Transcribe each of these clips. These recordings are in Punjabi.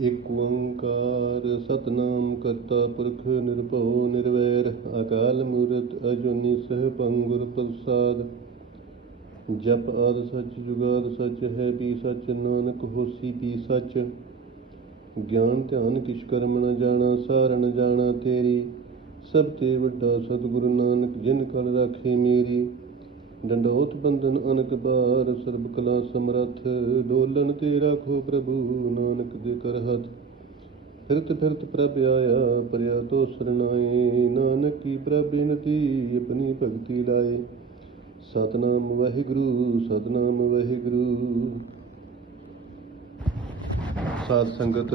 ਇਕ ਓੰਕਾਰ ਸਤਨਾਮ ਕਰਤਾ ਪੁਰਖ ਨਿਰਭਉ ਨਿਰਵੈਰ, ਅਕਾਲ ਮੂਰਤ ਅਜੂਨੀ ਸਹਿ ਗੁਰ ਪ੍ਰਸਾਦ। ਜਪ ਆਦ ਸੱਚ, ਜੁਗਾਦ ਸੱਚ, ਹੈ ਵੀ ਸੱਚ, ਨਾਨਕ ਹੋਸੀ ਵੀ ਸੱਚ। ਗਿਆਨ ਧਿਆਨ ਕਿਛ ਕਰਮ ਨ ਜਾਣਾ, ਸਾਰ ਨ ਜਾਣਾ ਤੇਰੀ। ਸਭ ਤੇ ਵੱਡਾ ਸਤਿਗੁਰੂ ਨਾਨਕ, ਜਿਨ ਕਲ ਰਾਖੀ ਮੇਰੀ। ਡੰਡੋਤ ਬੰਦਨ ਅਨਕ ਬਾਰ, ਸਰਬ ਕਲਾ ਸਮਰੱਥ, ਡੋਲਨ ਤੇ ਰਾਖੋ ਪ੍ਰਭੂ, ਨਾਨਕ ਦੇ ਕਰ ਹੱਥ। ਫਿਰਤ ਫਿਰਤ ਪ੍ਰਭ ਆਇਆ, ਪਰਿਆ ਤੋ ਸਰਨਾਏ ਨਾਨਕ ਕੀ ਪ੍ਰਭ ਆਪਣੀ ਭਗਤੀ ਲਾਏ। ਸਤਨਾਮ ਵਾਹਿਗੁਰੂ ਸਤਨਾਮ ਵਾਹਿਗੁਰੂ। ਸਾਧ ਸੰਗਤ,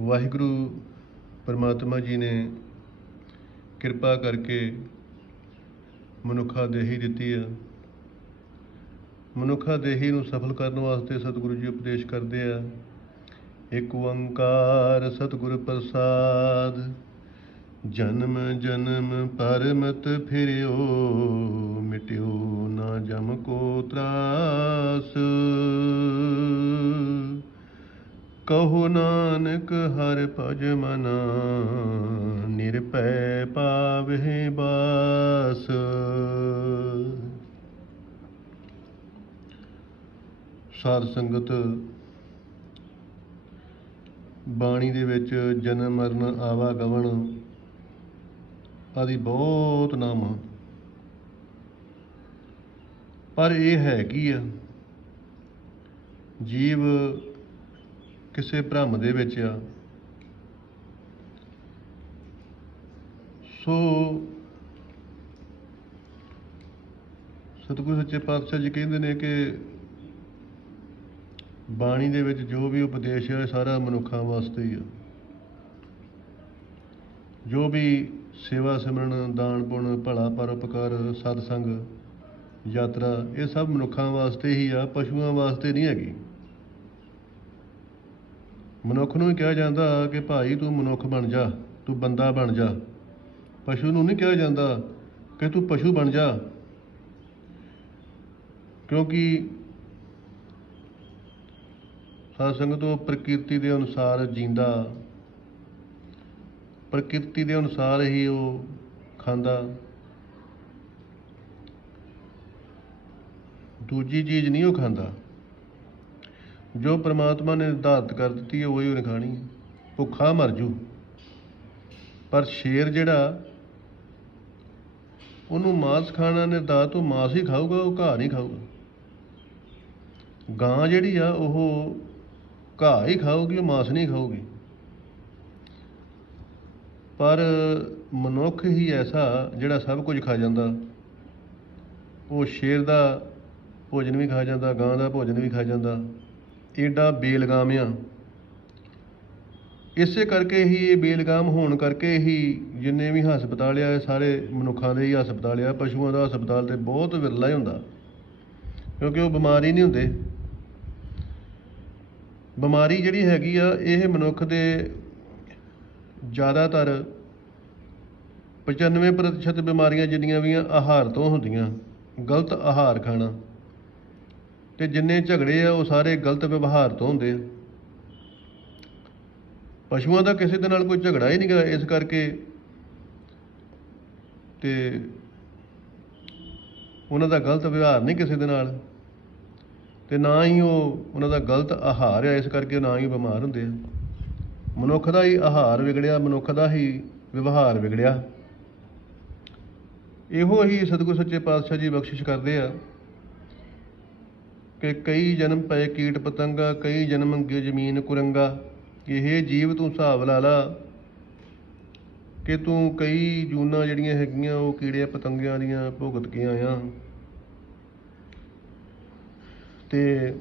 ਵਾਹਿਗੁਰੂ ਪਰਮਾਤਮਾ ਜੀ ਨੇ ਕਿਰਪਾ ਕਰਕੇ ਮਨੁੱਖਾ ਦੇਹੀ ਦਿੱਤੀ ਆ। ਮਨੁੱਖਾ ਦੇਹੀ ਨੂੰ ਸਫਲ ਕਰਨ ਵਾਸਤੇ ਸਤਿਗੁਰੂ ਜੀ ਉਪਦੇਸ਼ ਕਰਦੇ ਆ। ਇੱਕ ਓੰਕਾਰ ਸਤਿਗੁਰ ਪ੍ਰਸਾਦ, ਜਨਮ ਜਨਮ ਪਰਮਤ ਫਿਰਿਓ, ਮਿਟਿਓ ਨਾ ਜਮ ਕੋ ਤਰਾਸ। ਕਹੋ ਨਾਨਕ ਹਰ ਭਜ ਮਨਾ ਨਿਰਪੈ ਪਾਵਹਿ ਬਾਸ। ਸਾਧ ਸੰਗਤ, ਬਾਣੀ ਦੇ ਵਿੱਚ ਜਨਮ, ਮਰਨ ਆਵਾਗਮਨ ਆਦਿ ਬਹੁਤ ਨਾਮ ਪਰ ਇਹ ਹੈ ਕੀ ਆ? ਜੀਵ ਕਿਸੇ ਭ੍ਰਮ ਦੇ ਵਿੱਚ ਆ। ਸੋ ਸਤਿਗੁਰੂ ਸੱਚੇ ਪਾਤਸ਼ਾਹ ਜੀ ਕਹਿੰਦੇ ਨੇ ਕਿ ਬਾਣੀ ਦੇ ਵਿੱਚ ਜੋ ਵੀ ਉਪਦੇਸ਼ ਹੈ ਸਾਰਾ ਮਨੁੱਖਾਂ ਵਾਸਤੇ ਹੀ ਆ। ਜੋ ਵੀ ਸੇਵਾ ਸਿਮਰਨ, ਦਾਨ ਪੁੰਨ, ਭਲਾ ਪਰਉਪਕਾਰ ਸਤ ਸੰਗ ਯਾਤਰਾ, ਇਹ ਸਭ ਮਨੁੱਖਾਂ ਵਾਸਤੇ ਹੀ ਆ, ਪਸ਼ੂਆਂ ਵਾਸਤੇ ਨਹੀਂ ਹੈਗੀ। ਮਨੁੱਖ ਨੂੰ ਹੀ ਕਿਹਾ ਜਾਂਦਾ ਕਿ ਭਾਈ ਤੂੰ ਮਨੁੱਖ ਬਣ ਜਾ, ਤੂੰ ਬੰਦਾ ਬਣ ਜਾ। ਪਸ਼ੂ ਨੂੰ ਨਹੀਂ ਕਿਹਾ ਜਾਂਦਾ ਕਿ ਤੂੰ ਪਸ਼ੂ ਬਣ ਜਾ। ਕਿਉਂਕਿ ਸਾਧ ਸੰਗਤ ਉਹ ਪ੍ਰਕਿਰਤੀ ਦੇ ਅਨੁਸਾਰ ਜੀਂਦਾ, ਪ੍ਰਕਿਰਤੀ ਦੇ ਅਨੁਸਾਰ ਹੀ ਉਹ ਖਾਂਦਾ। ਦੂਜੀ ਚੀਜ਼ ਨਹੀਂ ਉਹ ਖਾਂਦਾ। ਜੋ ਪ੍ਰਮਾਤਮਾ ਨੇ ਨਿਰਧਾਰਤ ਕਰ ਦਿੱਤੀ ਹੈ, ਉਹੀ ਉਹਨੇ ਖਾਣੀ ਹੈ। ਭੁੱਖਾ ਮਰ ਜੂ। ਪਰ ਸ਼ੇਰ ਜਿਹੜਾ, ਉਹਨੂੰ ਮਾਸ ਖਾਣਾ ਨਿਰਧਾਰਤ ਉਹ ਮਾਸ ਹੀ ਖਾਊਗਾ, ਉਹ ਘਾਹ ਨਹੀਂ ਖਾਊਗਾ। ਗਾਂ ਜਿਹੜੀ ਆ, ਉਹ ਘਾਹ ਹੀ ਖਾਊਗੀ, ਉਹ ਮਾਸ ਨਹੀਂ ਖਾਊਗੀ। ਪਰ ਮਨੁੱਖ ਹੀ ਐਸਾ ਜਿਹੜਾ ਸਭ ਕੁਝ ਖਾ ਜਾਂਦਾ। ਉਹ ਸ਼ੇਰ ਦਾ ਭੋਜਨ ਵੀ ਖਾ ਜਾਂਦਾ, ਗਾਂ ਦਾ ਭੋਜਨ ਵੀ ਖਾ ਜਾਂਦਾ। ਏਡਾ ਬੇਲਗਾਮ ਆ। ਇਸੇ ਕਰਕੇ ਹੀ ਇਹ ਬੇਲਗਾਮ ਹੋਣ ਕਰਕੇ ਹੀ ਜਿੰਨੇ ਵੀ ਹਸਪਤਾਲ ਆ ਸਾਰੇ ਮਨੁੱਖਾਂ ਦੇ ਹੀ ਹਸਪਤਾਲ ਆ, ਪਸ਼ੂਆਂ ਦਾ ਹਸਪਤਾਲ ਤੇ ਬਹੁਤ ਵਿਰਲਾ ਹੀ ਹੁੰਦਾ। ਕਿਉਂਕਿ ਉਹ ਬਿਮਾਰੀ ਨਹੀਂ ਹੁੰਦੇ। ਬਿਮਾਰੀ ਜਿਹੜੀ ਹੈਗੀ ਆ, ਇਹ ਮਨੁੱਖ ਦੇ ਜ਼ਿਆਦਾਤਰ 95% ਬਿਮਾਰੀਆਂ ਜਿੰਨੀਆਂ ਵੀ ਆਹਾਰ ਤੋਂ ਹੁੰਦੀਆਂ। ਗਲਤ ਆਹਾਰ ਖਾਣਾ। ਤੇ ਜਿੰਨੇ ਝਗੜੇ ਆ, ਉਹ ਸਾਰੇ ਗਲਤ ਵਿਵਹਾਰ ਤੋਂ ਹੁੰਦੇ ਆ। ਪਸ਼ੂਆਂ ਦਾ ਕਿਸੇ ਦੇ ਨਾਲ ਕੋਈ ਝਗੜਾ ਹੀ ਨਹੀਂ ਗਿਆ ਇਸ ਕਰਕੇ ਤੇ ਉਹਨਾਂ ਦਾ ਗਲਤ ਵਿਵਹਾਰ ਨਹੀਂ ਕਿਸੇ ਦੇ ਨਾਲ। ਤੇ ਨਾ ਹੀ ਉਹ ਉਹਨਾਂ ਦਾ ਗਲਤ ਆਹਾਰ ਆ, ਇਸ ਕਰਕੇ ਨਾ ਹੀ ਬਿਮਾਰ ਹੁੰਦੇ ਆ। ਮਨੁੱਖ ਦਾ ਹੀ ਆਹਾਰ ਵਿਗੜਿਆ, ਮਨੁੱਖ ਦਾ ਹੀ ਵਿਵਹਾਰ ਵਿਗੜਿਆ। ਇਹੋ ਹੀ ਸਤਿਗੁਰ ਸੱਚੇ ਪਾਤਸ਼ਾਹ ਜੀ ਬਖਸ਼ਿਸ਼ ਕਰਦੇ ਆ। ਕਿ ਕਈ ਜਨਮ ਪਏ ਕੀਟ ਪਤੰਗਾ, ਕਈ ਜਨਮ ਮੰਗੇ ਜ਼ਮੀਨ ਕੁਰੰਗਾ। ਇਹ ਜੀਵ ਤੂੰ ਹਿਸਾਬ ਲਾ ਲਾ ਕਿ ਤੂੰ ਕਈ ਜੂਨਾਂ ਜਿਹੜੀਆਂ ਹੈਗੀਆਂ, ਉਹ ਕੀੜੇ ਪਤੰਗਿਆਂ ਦੀਆਂ ਭੁਗਤ ਕੇ ਆਇਆ। ਤੇ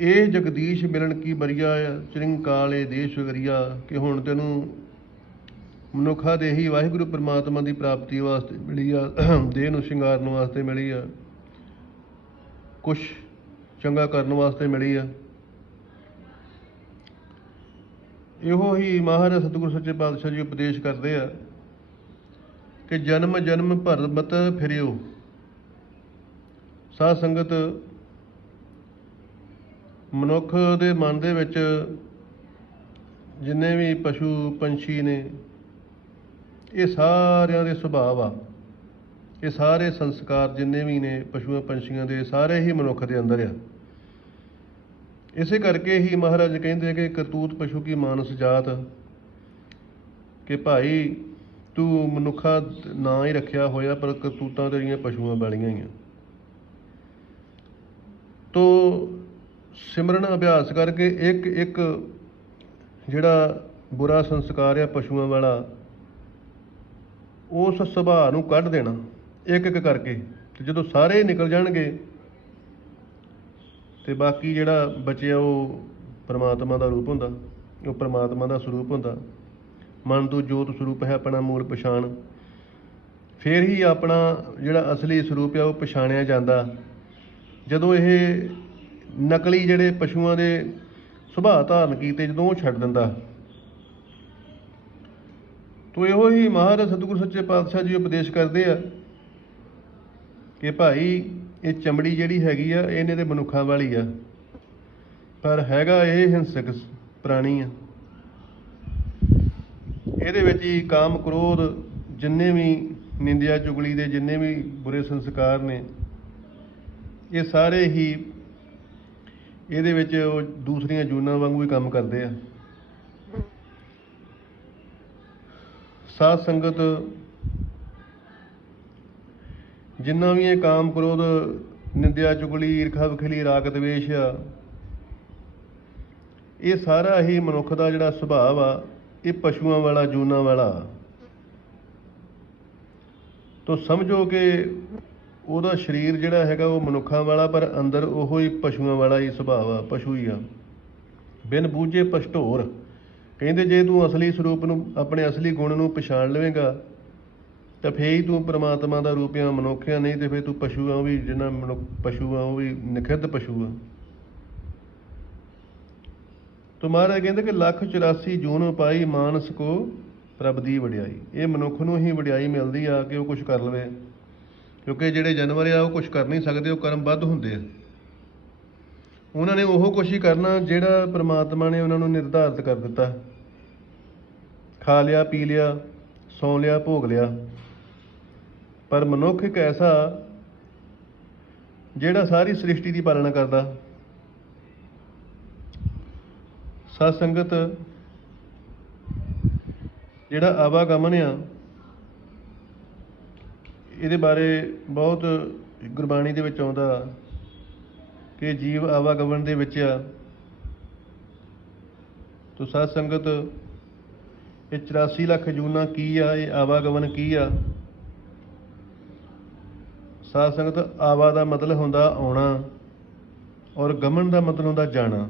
ਇਹ ਜਗਦੀਸ਼ ਮਿਲਣ ਕੀ ਬਰੀਆ ਚਿਰੰਕਾਲੇ ਦੇਸ਼ ਵਗਰੀਆ, ਕਿ ਹੁਣ ਤੈਨੂੰ ਮਨੁੱਖਾ ਦੇ ਹੀ ਵਾਹਿਗੁਰੂ ਪ੍ਰਮਾਤਮਾ ਦੀ ਪ੍ਰਾਪਤੀ ਵਾਸਤੇ ਮਿਲੀ ਆ, ਦੇਹ ਨੂੰ ਸ਼ਿੰਗਾਰਨ ਵਾਸਤੇ ਮਿਲੀ ਆ। ਕੁਛ ਚੰਗਾ ਕਰਨ ਵਾਸਤੇ ਮਿਲੀ ਆ। ਇਹੋ ਹੀ ਮਹਾਰਾਜ ਸਤਿਗੁਰੂ ਸੱਚੇ ਪਾਤਸ਼ਾਹ ਜੀ ਉਪਦੇਸ਼ ਕਰਦੇ ਆ ਕਿ ਜਨਮ ਜਨਮ ਭਰਮਤ ਫਿਰਿਓ। ਸਾਧ ਸੰਗਤ ਮਨੁੱਖ ਦੇ ਮਨ ਦੇ ਵਿੱਚ ਜਿੰਨੇ ਵੀ ਪਸ਼ੂ ਪੰਛੀ ਨੇ, ਇਹ ਸਾਰਿਆਂ ਦੇ ਸੁਭਾਅ ਆ। ਇਹ ਸਾਰੇ ਸੰਸਕਾਰ ਜਿੰਨੇ ਵੀ ਨੇ, ਪਸ਼ੂਆਂ, ਪੰਛੀਆਂ ਦੇ ਸਾਰੇ ਹੀ ਮਨੁੱਖ ਦੇ ਅੰਦਰ ਆ। ਇਸੇ ਕਰਕੇ ਹੀ ਮਹਾਰਾਜ ਕਹਿੰਦੇ ਕਿ ਕਰਤੂਤ ਪਸ਼ੂ ਕੀ ਮਾਨਸ ਜਾਤ, ਕਿ ਭਾਈ ਤੂੰ ਮਨੁੱਖਾ ਨਾਂ ਹੀ ਰੱਖਿਆ ਹੋਇਆ, ਪਰ ਕਰਤੂਤਾਂ ਤੇਰੀਆਂ ਪਸ਼ੂਆਂ ਵਾਲੀਆਂ ਹੀ ਆ। ਤੋ ਸਿਮਰਨ ਅਭਿਆਸ ਕਰਕੇ ਇੱਕ ਇੱਕ ਜਿਹੜਾ ਬੁਰਾ ਸੰਸਕਾਰ ਆ ਪਸ਼ੂਆਂ ਵਾਲਾ, ਉਸ ਸੁਭਾਅ ਨੂੰ ਕੱਢ ਦੇਣਾ। ਇੱਕ ਇੱਕ ਕਰਕੇ ਤੇ ਜਦੋਂ ਸਾਰੇ ਨਿਕਲ ਜਾਣਗੇ ਤੇ ਬਾਕੀ ਜਿਹੜਾ ਬਚਿਆ ਉਹ ਪਰਮਾਤਮਾ ਦਾ ਰੂਪ ਹੁੰਦਾ, ਉਹ ਪਰਮਾਤਮਾ ਦਾ ਸਰੂਪ ਹੁੰਦਾ। ਮਨ ਤੋਂ ਜੋਤ ਸਰੂਪ ਹੈ ਆਪਣਾ, ਮੂਲ ਪਛਾਣ। ਫਿਰ ਹੀ ਆਪਣਾ ਜਿਹੜਾ ਅਸਲੀ ਸਰੂਪ ਹੈ ਉਹ ਪਛਾਣਿਆ ਜਾਂਦਾ। ਜਦੋਂ ਇਹ ਨਕਲੀ ਜਿਹੜੇ ਪਸ਼ੂਆਂ ਦੇ ਸੁਭਾਅ ਧਾਰਨ ਕੀਤੇ, ਜਦੋਂ ਉਹ ਛੱਡ ਦਿੰਦਾ। ਤੋ ਇਹੋ ਹੀ ਮਹਾਰਾਜ ਸਤਿਗੁਰ ਸੱਚੇ ਪਾਤਸ਼ਾਹ ਜੀ ਉਪਦੇਸ਼ ਕਰਦੇ ਆ ਕਿ ਭਾਈ, ਇਹ ਚਮੜੀ ਜਿਹੜੀ ਹੈਗੀ ਆ, ਇਹਨੇ ਤੇ ਮਨੁੱਖਾਂ ਵਾਲੀ ਆ। ਪਰ ਹੈਗਾ ਇਹ ਹਿੰਸਕ ਪ੍ਰਾਣੀ ਆ। ਇਹਦੇ ਵਿੱਚ ਹੀ ਕਾਮ ਕ੍ਰੋਧ ਜਿੰਨੇ ਵੀ ਨਿੰਦਿਆ ਚੁਗਲੀ ਦੇ ਜਿੰਨੇ ਵੀ ਬੁਰੇ ਸੰਸਕਾਰ ਨੇ, ਇਹ ਸਾਰੇ ਹੀ ਇਹਦੇ ਵਿੱਚ ਉਹ ਦੂਸਰੀਆਂ ਜੂਨਾਂ ਵਾਂਗੂ ਹੀ ਕੰਮ ਕਰਦੇ ਆ। ਸਾਧ ਸੰਗਤ ਜਿੰਨਾ ਵੀ ਇਹ ਕਾਮ ਕ੍ਰੋਧ, ਨਿੰਦਿਆ, ਚੁਗਲੀ, ਈਰਖਾ, ਵਖਲੀ, ਰਾਗ, ਦਵੇਸ਼ ਆ, ਇਹ ਸਾਰਾ ਹੀ ਮਨੁੱਖ ਦਾ ਜਿਹੜਾ ਸੁਭਾਅ ਆ, ਇਹ ਪਸ਼ੂਆਂ ਵਾਲਾ, ਜੂਨਾਂ ਵਾਲਾ। ਤੋ ਸਮਝੋ ਕਿ ਉਹਦਾ ਸਰੀਰ ਜਿਹੜਾ ਹੈਗਾ ਉਹ ਮਨੁੱਖਾਂ ਵਾਲਾ, ਪਰ ਅੰਦਰ ਉਹੋ ਹੀ ਪਸ਼ੂਆਂ ਵਾਲਾ ਹੀ ਸੁਭਾਅ ਆ, ਪਸ਼ੂ ਹੀ ਆ। ਬਿਨ ਬੂਝੇ ਪਸ਼ਟੋਰ। ਕਹਿੰਦੇ ਜੇ ਤੂੰ ਅਸਲੀ ਸਰੂਪ ਨੂੰ, ਆਪਣੇ ਅਸਲੀ ਗੁਣ ਨੂੰ ਪਛਾਣ ਲਵੇਂਗਾ ਤਾਂ ਫੇਰ ਹੀ ਤੂੰ ਪ੍ਰਮਾਤਮਾ ਦਾ ਰੂਪ ਆ ਮਨੁੱਖ ਆ ਨਹੀਂ ਤੇ ਫੇਰ ਤੂੰ ਪਸ਼ੂ ਆ ਉਹ ਵੀ, ਜਿੰਨਾ ਮਨੁੱਖ, ਪਸ਼ੂ ਆ ਉਹ ਵੀ, ਨਖਿੱਧ ਪਸ਼ੂ ਆ। ਤੋ ਮਹਾਰਾਜ ਕਹਿੰਦੇ ਕਿ ਲੱਖ 84 ਜੂਨ ਪਾਈ ਮਾਨਸ ਕੋ ਪ੍ਰਭ ਦੀ ਵਡਿਆਈ। ਇਹ ਮਨੁੱਖ ਨੂੰ ਹੀ ਵਡਿਆਈ ਮਿਲਦੀ ਆ ਕਿ ਉਹ ਕੁਝ ਕਰ ਲਵੇ। ਕਿਉਂਕਿ ਜਿਹੜੇ ਜਾਨਵਰ ਆ ਉਹ ਕੁਝ ਕਰ ਨਹੀਂ ਸਕਦੇ, ਉਹ ਕਰਮਬੱਧ ਹੁੰਦੇ ਆ। ਉਹਨਾਂ ਨੇ ਉਹ ਕੁਛ ਹੀ ਕਰਨਾ ਜਿਹੜਾ ਪ੍ਰਮਾਤਮਾ ਨੇ ਉਹਨਾਂ ਨੂੰ ਨਿਰਧਾਰਿਤ ਕਰ ਦਿੱਤਾ। ਖਾ ਲਿਆ, ਪੀ ਲਿਆ, ਸੌ ਲਿਆ, ਭੋਗ ਲਿਆ। ਪਰ ਮਨੁੱਖ ਇੱਕ ਐਸਾ ਜਿਹੜਾ ਸਾਰੀ ਸ੍ਰਿਸ਼ਟੀ ਦੀ ਪਾਲਣਾ ਕਰਦਾ। ਸਤ ਸੰਗਤ ਜਿਹੜਾ ਆਵਾਗਮਨ ਆ, ਇਹਦੇ ਬਾਰੇ ਬਹੁਤ ਗੁਰਬਾਣੀ ਦੇ ਵਿੱਚ ਆਉਂਦਾ ਕਿ ਜੀਵ ਆਵਾਗਮਨ ਦੇ ਵਿੱਚ ਆ। ਤੋ ਸਾਧ ਸੰਗਤ, ਇਹ 84 ਲੱਖ ਜੂਨਾ ਕੀ ਆ, ਇਹ ਆਵਾਗਮਨ ਕੀ ਆ? ਸਾਧ ਸੰਗਤ, ਆਵਾ ਦਾ ਮਤਲਬ ਹੁੰਦਾ ਆਉਣਾ ਔਰ ਗਮਨ ਦਾ ਮਤਲਬ ਹੁੰਦਾ ਜਾਣਾ।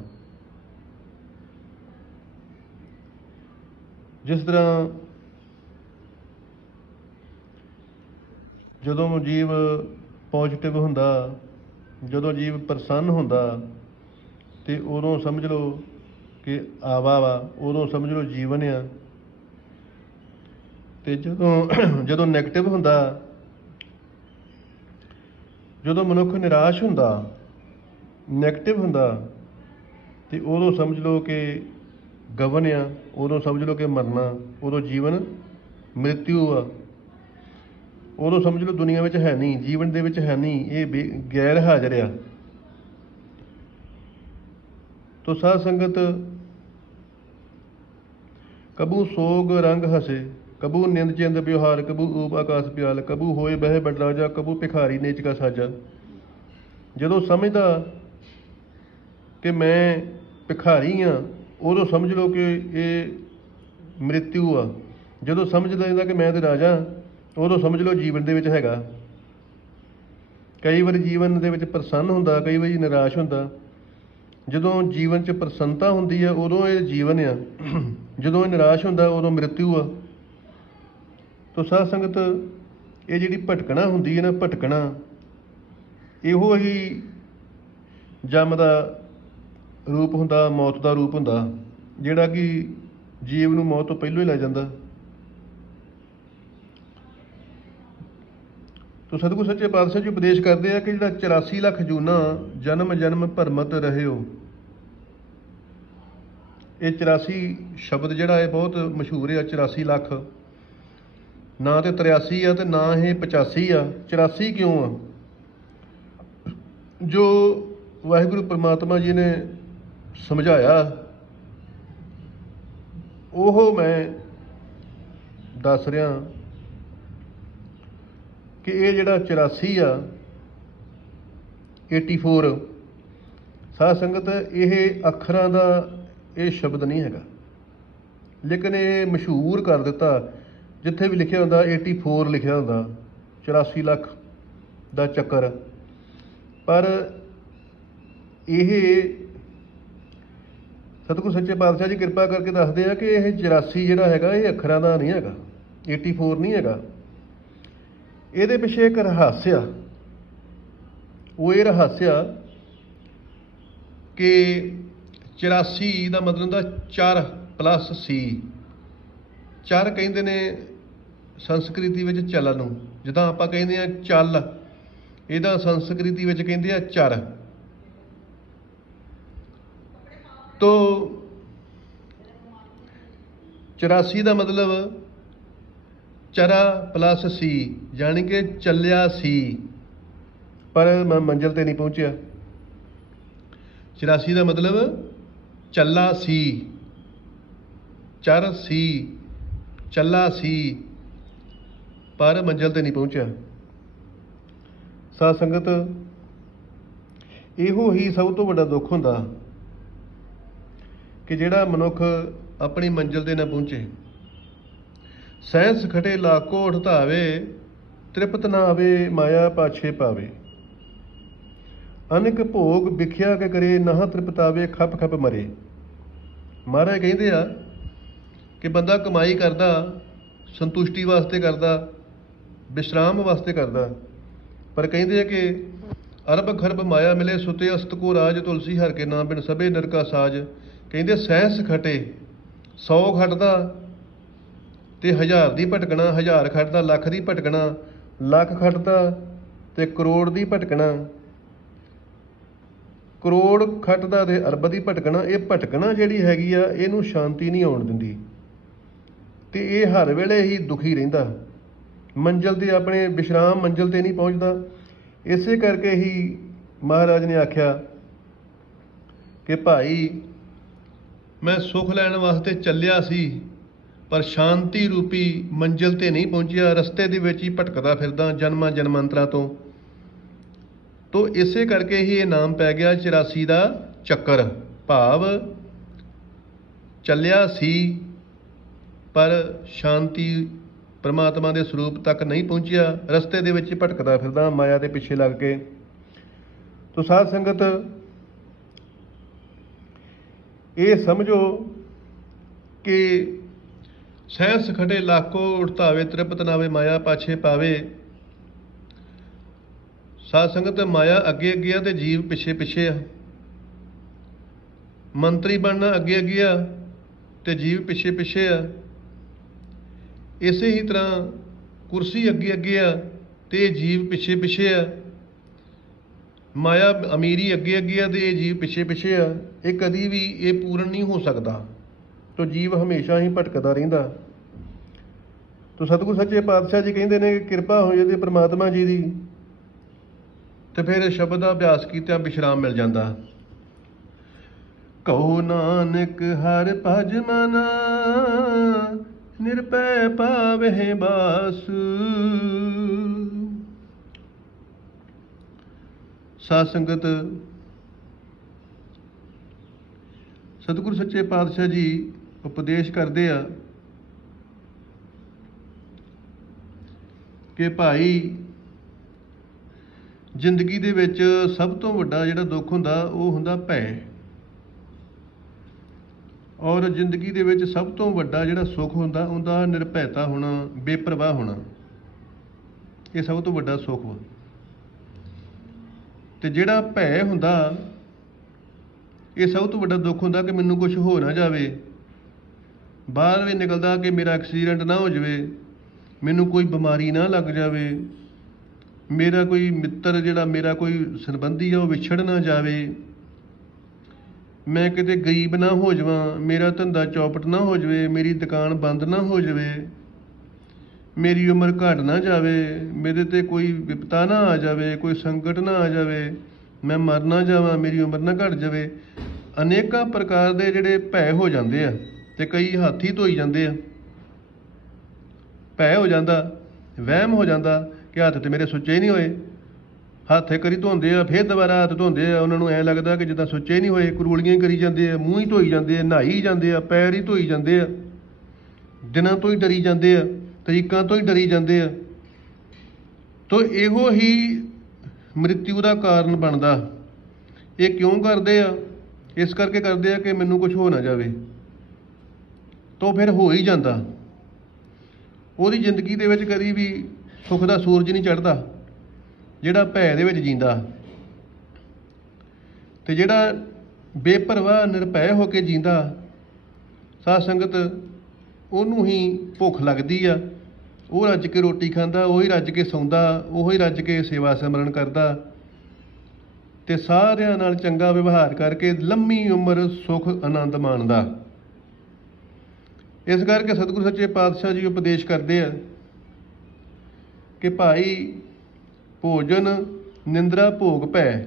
ਜਿਸ ਤਰ੍ਹਾਂ ਜਦੋਂ ਜੀਵ ਪੋਜ਼ਿਟਿਵ ਹੁੰਦਾ, ਜਦੋਂ ਜੀਵ ਪ੍ਰਸੰਨ ਹੁੰਦਾ, ਤੇ ਉਦੋਂ ਸਮਝ ਲਓ ਕਿ ਆਵਾ ਵਾ, ਉਦੋਂ ਸਮਝ ਲਓ ਜੀਵਨ ਆ। ਤੇ ਜਦੋਂ ਜਦੋਂ 네ਗੇਟਿਵ ਹੁੰਦਾ ਜਦੋਂ ਮਨੁੱਖ ਨਿਰਾਸ਼ ਹੁੰਦਾ ਨੈਗੇਟਿਵ ਹੁੰਦਾ, ਤੇ ਉਦੋਂ ਸਮਝ ਲਓ ਕਿ ਗਵਨ ਆ, ਉਦੋਂ ਸਮਝ ਲਓ ਕਿ ਮਰਨਾ, ਉਦੋਂ ਜੀਵਨ ਮ੍ਰਿਤਿੂ ਆ। ਉਦੋਂ ਸਮਝ ਲਓ ਦੁਨੀਆ ਵਿੱਚ ਹੈ ਨਹੀਂ, ਜੀਵਨ ਦੇ ਵਿੱਚ ਹੈ ਨਹੀਂ, ਇਹ ਬੇ- ਗੈਰ ਹਾਜ਼ਰ ਆ। ਤੋ ਸਾਧ ਸੰਗਤ, ਕਬੂ ਸੋਗ ਰੰਗ ਹਸੇ ਕਬੂ ਨਿੰਦ ਚਿੰਦ ਵਿਵਹਾਰ, ਕਬੂ ਊਪ ਆਕਾਸ ਪਿਆਲ, ਕਬੂ ਹੋਏ ਬਹਿ ਬੜ ਰਾਜਾ, ਕਬੂ ਭਿਖਾਰੀ ਨੇਚਕਾ ਸਾਜਾ। ਜਦੋਂ ਸਮਝਦਾ ਕਿ ਮੈਂ ਭਿਖਾਰੀ ਆ, ਉਦੋਂ ਸਮਝ ਲਓ ਕਿ ਇਹ ਮ੍ਰਿਤਿੂ ਆ। ਜਦੋਂ ਸਮਝ ਲੈਂਦਾ ਕਿ ਮੈਂ ਤੇ ਰਾਜਾ ਉਦੋਂ ਸਮਝ ਲਓ ਜੀਵਨ ਦੇ ਵਿੱਚ ਹੈਗਾ। ਕਈ ਵਾਰੀ ਜੀਵਨ ਦੇ ਵਿੱਚ ਪ੍ਰਸੰਨ ਹੁੰਦਾ, ਕਈ ਵਾਰੀ ਨਿਰਾਸ਼ ਹੁੰਦਾ। ਜਦੋਂ ਜੀਵਨ 'ਚ ਪ੍ਰਸੰਨਤਾ ਹੁੰਦੀ ਆ, ਉਦੋਂ ਇਹ ਜੀਵਨ ਆ। ਜਦੋਂ ਇਹ ਨਿਰਾਸ਼ ਹੁੰਦਾ, ਉਦੋਂ ਮ੍ਰਿਤਿੂ ਆ। ਤੋ ਸਾਧ ਸੰਗਤ ਇਹ ਜਿਹੜੀ ਭਟਕਣਾ ਹੁੰਦੀ ਹੈ ਨਾ, ਭਟਕਣਾ, ਇਹੋ ਹੀ ਜੰਮ ਦਾ ਰੂਪ ਹੁੰਦਾ, ਮੌਤ ਦਾ ਰੂਪ ਹੁੰਦਾ, ਜਿਹੜਾ ਕਿ ਜੀਵ ਨੂੰ ਮੌਤ ਤੋਂ ਪਹਿਲਾਂ ਹੀ ਲੈ ਜਾਂਦਾ। ਤੋ ਸਤਿਗੁਰ ਸੱਚੇ ਪਾਤਸ਼ਾਹ ਜੀ ਉਪਦੇਸ਼ ਕਰਦੇ ਆ ਕਿ ਜਿਹੜਾ 84 ਲੱਖ ਜੂਨਾ ਜਨਮ ਜਨਮ ਭਰਮਤ ਰਹਿਓ। ਇਹ 84 ਸ਼ਬਦ ਜਿਹੜਾ ਹੈ ਬਹੁਤ ਮਸ਼ਹੂਰ ਹੈ 84 ਲੱਖ। ਨਾ ਤੇ 83 ਆ ਤੇ ਨਾ ਇਹ 85 ਆ। 84 ਕਿਉਂ ਆ? ਜੋ ਵਾਹਿਗੁਰੂ ਪ੍ਰਮਾਤਮਾ ਜੀ ਨੇ ਸਮਝਾਇਆ, ਉਹ ਮੈਂ ਦੱਸ ਰਿਹਾ ਕਿ ਇਹ ਜਿਹੜਾ 84 ਆ 84 ਸਾਧ ਸੰਗਤ, ਇਹ ਅੱਖਰਾਂ ਦਾ ਇਹ ਸ਼ਬਦ ਨਹੀਂ ਹੈਗਾ। ਲੇਕਿਨ ਇਹ ਮਸ਼ਹੂਰ ਕਰ ਦਿੱਤਾ ਜਿੱਥੇ ਵੀ ਲਿਖਿਆ ਹੁੰਦਾ 84 ਲਿਖਿਆ ਹੁੰਦਾ 84 ਲੱਖ ਦਾ ਚੱਕਰ। ਪਰ ਇਹ ਸਤਿਗੁਰ ਸੱਚੇ ਪਾਤਸ਼ਾਹ ਜੀ ਕਿਰਪਾ ਕਰਕੇ ਦੱਸਦੇ ਆ ਕਿ ਇਹ 84 ਜਿਹੜਾ ਹੈਗਾ, ਇਹ ਅੱਖਰਾਂ ਦਾ ਨਹੀਂ ਹੈਗਾ 84 ਨਹੀਂ ਹੈਗਾ। ਇਹਦੇ ਪਿੱਛੇ ਇੱਕ ਰਹੱਸ ਆ। ਉਹ ਇਹ ਰਹੱਸ ਆ ਕਿ 84 ਦਾ ਮਤਲਬ ਹੁੰਦਾ 4 ਪਲੱਸ ਸੀ ਚਰ ਕਹਿੰਦੇ ਨੇ ਸੰਸਕ੍ਰਿਤੀ ਵਿੱਚ ਚੱਲਣ ਨੂੰ ਜਿੱਦਾਂ ਆਪਾਂ ਕਹਿੰਦੇ ਆ ਚੱਲ, ਇਹਦਾ ਸੰਸਕ੍ਰਿਤੀ ਵਿੱਚ ਕਹਿੰਦੇ ਆ ਚਰ। ਤੋ 84 ਦਾ ਮਤਲਬ ਚਰਾ ਪਲੱਸ ਸੀ ਯਾਨੀ ਕਿ ਚੱਲਿਆ ਸੀ। ਪਰ ਮੈਂ ਮੰਜ਼ਿਲ ਤੇ ਨਹੀਂ ਪਹੁੰਚਿਆ। 84 ਦਾ ਮਤਲਬ ਚੱਲਾ ਸੀ। ਚਰ ਸੀ, ਚੱਲਾ ਸੀ। ਪਰ ਮੰਜ਼ਿਲ ਤੇ ਨਹੀਂ ਪਹੁੰਚਿਆ। ਸਾਧ ਸੰਗਤ, ਇਹੋ ਹੀ ਸਭ ਤੋਂ ਵੱਡਾ ਦੁੱਖ ਹੁੰਦਾ ਕਿ ਜਿਹੜਾ ਮਨੁੱਖ ਆਪਣੀ ਮੰਜ਼ਿਲ ਤੇ ਨਾ ਪਹੁੰਚੇ। ਸਹਿਸ ਖਟੇ ਲਾਕੋ ਉਠਤਾਵੇ, ਤ੍ਰਿਪਤ ਨਾ ਆਵੇ, ਮਾਇਆ ਪਾਛੇ ਪਾਵੇ। ਅਨੇਕ ਭੋਗ ਵਿਖਿਆ ਕੇ ਕਰੇ ਨਾ ਤ੍ਰਿਪਤਾਵੇ, ਖੱਪ ਖੱਪ ਮਰੇ। ਮਹਾਰਾਜ ਕਹਿੰਦੇ ਆ ਕਿ ਬੰਦਾ ਕਮਾਈ ਕਰਦਾ, ਸੰਤੁਸ਼ਟੀ ਵਾਸਤੇ ਕਰਦਾ ਵਿਸ਼ਰਾਮ ਵਾਸਤੇ ਕਰਦਾ। ਪਰ ਕਹਿੰਦੇ ਆ ਕਿ ਅਰਬ ਖਰਬ ਮਾਇਆ ਮਿਲੇ, ਸੁਤੇ ਅਸਤ ਕੋ ਰਾਜ ਤੁਲਸੀ ਹਰ ਕੇ ਨਾਮ ਬਿਨ ਸਭੇ ਨਰਕਾ ਸਾਜ। ਕਹਿੰਦੇ ਸਹਿਸ ਖਟੇ 100 ਖਟਦਾ ਤੇ ਹਜ਼ਾਰ ਦੀ ਭਟਕਣਾ, ਹਜ਼ਾਰ ਖਟਦਾ, ਲੱਖ ਦੀ ਭਟਕਣਾ, ਲੱਖ ਖਟਦਾ ਤੇ ਕਰੋੜ ਦੀ ਭਟਕਣਾ। ਕਰੋੜ ਖਟਦਾ ਤੇ ਅਰਬ ਦੀ ਭਟਕਣਾ, ਇਹ ਭਟਕਣਾ ਜਿਹੜੀ ਹੈਗੀ ਆ, ਇਹਨੂੰ ਸ਼ਾਂਤੀ ਨਹੀਂ ਆਉਣ ਦਿੰਦੀ। ਤੇ ਇਹ ਹਰ ਵੇਲੇ ਹੀ ਦੁਖੀ ਰਹਿੰਦਾ। ਮੰਜ਼ਲ ਤੇ ਆਪਣੇ ਵਿਸ਼ਰਾਮ ਮੰਜ਼ਲ ਤੇ ਨਹੀਂ ਪਹੁੰਚਦਾ। ਇਸੇ ਕਰਕੇ ਹੀ ਮਹਾਰਾਜ ਨੇ ਆਖਿਆ ਕਿ ਭਾਈ, ਮੈਂ ਸੁਖ ਲੈਣ ਵਾਸਤੇ ਚੱਲਿਆ ਸੀ, ਪਰ ਸ਼ਾਂਤੀ ਰੂਪੀ ਮੰਜ਼ਿਲ ਤੇ ਨਹੀਂ ਪਹੁੰਚਿਆ। ਰਸਤੇ ਦੇ ਵਿੱਚ ਹੀ ਭਟਕਦਾ ਫਿਰਦਾ ਜਨਮਾਂ ਜਨਮਾਂਤਰਾਂ ਤੋਂ। ਤੋ ਇਸੇ ਕਰਕੇ ਹੀ ਇਹ ਨਾਮ ਪੈ ਗਿਆ 84 ਦਾ ਚੱਕਰ। ਭਾਵ, ਚੱਲਿਆ ਸੀ, ਪਰ ਸ਼ਾਂਤੀ ਪਰਮਾਤਮਾ ਦੇ ਸਰੂਪ ਤੱਕ ਨਹੀਂ ਪਹੁੰਚਿਆ, ਰਸਤੇ ਦੇ ਵਿੱਚ ਭਟਕਦਾ ਫਿਰਦਾ ਮਾਇਆ ਦੇ ਪਿੱਛੇ ਲੱਗ ਕੇ। ਤੋ ਸਾਧ ਸੰਗਤ, ਇਹ ਸਮਝੋ ਕਿ ਸਹਿਸ ਖੜੇ ਲਾਕੋ ਉਠਤਾਵੇ, ਤ੍ਰਿਪਤ ਨਾਵੇ ਮਾਇਆ ਪਾਛੇ ਪਾਵੇ। ਸਾਧ ਸੰਗਤ, ਮਾਇਆ ਅੱਗੇ ਅੱਗੇ ਆ ਤੇ ਜੀਵ ਪਿੱਛੇ ਪਿੱਛੇ ਆ। ਮੰਤਰੀ ਬਣਨਾ ਅੱਗੇ ਅੱਗੇ ਆ ਤੇ ਜੀਵ ਪਿੱਛੇ ਪਿੱਛੇ ਆ। ਇਸੇ ਹੀ ਤਰ੍ਹਾਂ ਕੁਰਸੀ ਅੱਗੇ ਅੱਗੇ ਆ ਤੇ ਜੀਵ ਪਿੱਛੇ ਪਿੱਛੇ ਆ। ਮਾਇਆ ਅਮੀਰੀ ਅੱਗੇ ਅੱਗੇ ਆ ਤੇ ਇਹ ਜੀਵ ਪਿੱਛੇ ਪਿੱਛੇ ਆ। ਇਹ ਕਦੀ ਵੀ ਇਹ ਪੂਰਨ ਨਹੀਂ ਹੋ ਸਕਦਾ। ਤੋ ਜੀਵ ਹਮੇਸ਼ਾ ਹੀ ਭਟਕਦਾ ਰਹਿੰਦਾ। ਤੋ ਸਤਿਗੁਰ ਸੱਚੇ ਪਾਤਸ਼ਾਹ ਜੀ ਕਹਿੰਦੇ ਨੇ ਕਿ ਕਿਰਪਾ ਹੋ ਜਾਂਦੀ ਪ੍ਰਮਾਤਮਾ ਜੀ ਦੀ। ਤੇ ਫਿਰ ਸ਼ਬਦ ਦਾ ਅਭਿਆਸ ਕੀਤਾ, ਵਿਸ਼ਰਾਮ ਮਿਲ ਜਾਂਦਾ। ਕਹੋ ਨਾਨਕ ਹਰ ਭਜ ਮਨਾ ਨਿਰਪੈ ਪਾਵਹਿ ਬਾਸ। ਸਾਧ ਸੰਗਤ ਸਤਿਗੁਰ ਸੱਚੇ ਪਾਤਸ਼ਾਹ ਜੀ ਉਪਦੇਸ਼ ਕਰਦੇ ਆ ਕਿ ਭਾਈ ਜ਼ਿੰਦਗੀ ਦੇ ਵਿੱਚ ਸਭ ਤੋਂ ਵੱਡਾ ਜਿਹੜਾ ਦੁੱਖ ਹੁੰਦਾ ਉਹ ਹੁੰਦਾ ਭੈ। ਔਰ ਜ਼ਿੰਦਗੀ ਦੇ ਵਿੱਚ ਸਭ ਤੋਂ ਵੱਡਾ ਜਿਹੜਾ ਸੁੱਖ ਹੁੰਦਾ, ਉਹਦਾ ਨਿਰਭੈਤਾ ਹੋਣਾ, ਬੇਪਰਵਾਹ ਹੋਣਾ। ਇਹ ਸਭ ਤੋਂ ਵੱਡਾ ਸੁੱਖ ਵਾ। ਤੇ ਜਿਹੜਾ ਭੈ ਹੁੰਦਾ, ਇਹ ਸਭ ਤੋਂ ਵੱਡਾ ਦੁੱਖ ਹੁੰਦਾ ਕਿ ਮੈਨੂੰ ਕੁਝ ਹੋ ਨਾ ਜਾਵੇ। ਬਾਹਰ ਵੀ ਨਿਕਲਦਾ ਕਿ ਮੇਰਾ ਐਕਸੀਡੈਂਟ ਨਾ ਹੋ ਜਾਵੇ, ਮੈਨੂੰ ਕੋਈ ਬਿਮਾਰੀ ਨਾ ਲੱਗ ਜਾਵੇ, ਮੇਰਾ ਕੋਈ ਮਿੱਤਰ ਜਿਹੜਾ ਮੇਰਾ ਕੋਈ ਸੰਬੰਧੀ ਆ, ਉਹ ਵਿਛੜ ਨਾ ਜਾਵੇ। ਮੈਂ ਕਿਤੇ ਗਰੀਬ ਨਾ ਹੋ ਜਾਵਾਂ, ਮੇਰਾ ਧੰਦਾ ਚੌਪਟ ਨਾ ਹੋ ਜਾਵੇ, ਮੇਰੀ ਦੁਕਾਨ ਬੰਦ ਨਾ ਹੋ ਜਾਵੇ, ਮੇਰੀ ਉਮਰ ਘਟ ਨਾ ਜਾਵੇ, ਮੇਰੇ ਤੇ ਕੋਈ ਵਿਪਤਾ ਨਾ ਆ ਜਾਵੇ, ਕੋਈ ਸੰਕਟ ਨਾ ਆ ਜਾਵੇ, ਮੈਂ ਮਰ ਨਾ ਜਾਵਾਂ, ਮੇਰੀ ਉਮਰ ਨਾ ਘਟ ਜਾਵੇ। ਅਨੇਕਾਂ ਪ੍ਰਕਾਰ ਦੇ ਜਿਹੜੇ ਭੈ ਹੋ ਜਾਂਦੇ ਆ ਤੇ ਕਈ ਹਾਥੀ ਧੋਈ ਜਾਂਦੇ ਆ। ਭੈ ਹੋ ਜਾਂਦਾ, ਵਹਿਮ ਹੋ ਜਾਂਦਾ ਕਿ ਹੱਥ ਤੇ ਮੇਰੇ ਸੁੱਚੇ ਹੀ ਨਹੀਂ ਹੋਏ। ਹੱਥ ਕਰੀ ਧੋਂਦੇ ਆ, ਫਿਰ ਦੁਬਾਰਾ ਹੱਥ ਧੋਂਦੇ ਆ, ਉਹਨਾਂ ਨੂੰ ਐ ਲੱਗਦਾ ਕਿ ਜਿੱਦਾਂ ਸੁੱਚੇ ਹੀ ਨਹੀਂ ਹੋਏ ਕਰੂਲੀਆਂ ਹੀ ਕਰੀ ਜਾਂਦੇ ਆ, ਮੂੰਹ ਹੀ ਧੋਈ ਜਾਂਦੇ ਆ, ਨਹਾਈ ਜਾਂਦੇ ਆ, ਪੈਰ ਹੀ ਧੋਈ ਜਾਂਦੇ ਆ, ਦਿਨਾਂ ਤੋਂ ਹੀ ਡਰੀ ਜਾਂਦੇ ਆ, ਤਰੀਕਾਂ ਤੋਂ ਹੀ ਡਰੀ ਜਾਂਦੇ ਆ। ਤੋ ਇਹੋ ਹੀ ਮ੍ਰਿਤਿੂ ਦਾ ਕਾਰਨ ਬਣਦਾ। ਇਹ ਕਿਉਂ ਕਰਦੇ ਆ? ਇਸ ਕਰਕੇ ਕਰਦੇ ਆ ਕਿ ਮੈਨੂੰ ਕੁਝ ਹੋ ਨਾ ਜਾਵੇ। ਤੋ ਫਿਰ ਹੋ ਹੀ ਜਾਂਦਾ। ਉਹਦੀ ਜ਼ਿੰਦਗੀ ਦੇ ਵਿੱਚ ਕਦੀ ਵੀ ਸੁੱਖ ਦਾ ਸੂਰਜ ਨਹੀਂ ਚੜ੍ਹਦਾ। ਜਿਹੜਾ ਭੈ ਦੇ ਵਿੱਚ ਜੀਂਦਾ ਤੇ ਜਿਹੜਾ ਬੇਪਰਵਾਹ, ਨਿਰਭੈ ਹੋ ਕੇ ਜੀਂਦਾ, ਸਾਧ ਸੰਗਤ ਉਹਨੂੰ ਹੀ ਭੁੱਖ ਲੱਗਦੀ ਆ। ਉਹ ਰੱਜ ਕੇ ਰੋਟੀ ਖਾਂਦਾ, ਉਹੀ ਰੱਜ ਕੇ ਸੌਂਦਾ, ਉਹੀ ਰੱਜ ਕੇ ਸੇਵਾ ਸਿਮਰਨ ਕਰਦਾ ਤੇ ਸਾਰਿਆਂ ਨਾਲ ਚੰਗਾ ਵਿਵਹਾਰ ਕਰਕੇ ਲੰਮੀ ਉਮਰ ਸੁਖ ਆਨੰਦ ਮਾਣਦਾ। ਇਸ ਕਰਕੇ ਸਤਿਗੁਰੂ ਸੱਚੇ ਪਾਤਸ਼ਾਹ ਜੀ ਉਪਦੇਸ਼ ਕਰਦੇ ਆ ਕਿ ਭਾਈ ਭੋਜਨ ਨਿੰਦਰਾ ਭੋਗ ਭੈ।